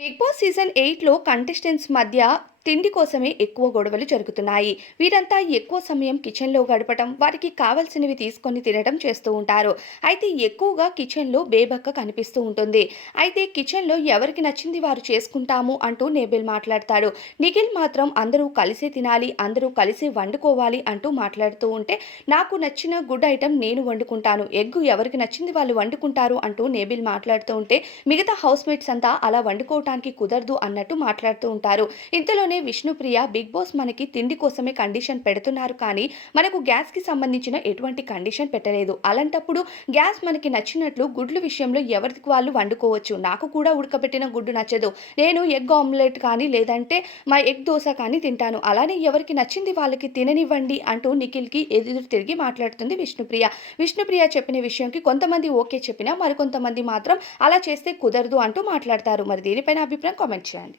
Big boss season 8లో contestants మధ్య తిండి కోసమే ఎక్కువ గొడవలు జరుగుతున్నాయి. వీరంతా ఎక్కువ సమయం కిచెన్‌లో గడపటం, వారికి కావాల్సినవి తీసుకొని తినడం చేస్తూ ఉంటారు. అయితే ఎక్కువగా కిచెన్‌లో బేబక్క కనిపిస్తూ ఉంటుంది. అయితే కిచెన్‌లో ఎవరికి నచ్చింది వారు చేసుకుంటాము అంటూ నేబిల్ మాట్లాడతాడు. నిఖిల్ మాత్రం అందరూ కలిసే తినాలి, అందరూ కలిసి వండుకోవాలి అంటూ మాట్లాడుతూ ఉంటే, నాకు నచ్చిన గుడ్ ఐటెమ్ నేను వండుకుంటాను. ఎగ్ ఎవరికి నచ్చింది వాళ్ళు వండుకుంటారు అంటూ నేబిల్ మాట్లాడుతూ ఉంటే, మిగతా హౌస్‌మేట్స్ అంతా అలా వండుకోవటానికి కుదరదు అన్నట్టు మాట్లాడుతూ ఉంటారు. ఇంతలోనే విష్ణుప్రియ బిగ్ బాస్ మనకి తిండి కోసమే కండిషన్ పెడుతున్నారు కానీ మనకు గ్యాస్‌కి సంబంధించిన ఎటువంటి కండిషన్ పెట్టలేదు. అలాంటప్పుడు గ్యాస్ మనకి నచ్చినట్లు గుడ్ల విషయంలో ఎవరికి వాళ్ళు వండుకోవచ్చు. నాకు కూడా ఉడకబెట్టిన గుడ్డు నచ్చదు. నేను ఎగ్ ఆమ్లెట్ కానీ లేదంటే ఎగ్ దోస కానీ తింటాను. అలానే ఎవరికి నచ్చింది వాళ్ళకి తిననివ్వండి అంటూ నిఖిల్‌కి ఎదురు తిరిగి మాట్లాడుతుంది విష్ణుప్రియ. విష్ణుప్రియ చెప్పిన విషయంకి కొంతమంది ఓకే చెప్పినా మరికొంతమంది మాత్రం అలా చేస్తే కుదరదు అంటూ మాట్లాడతారు. మరి దీనిపైన అభిప్రాయం కామెంట్ చేయండి.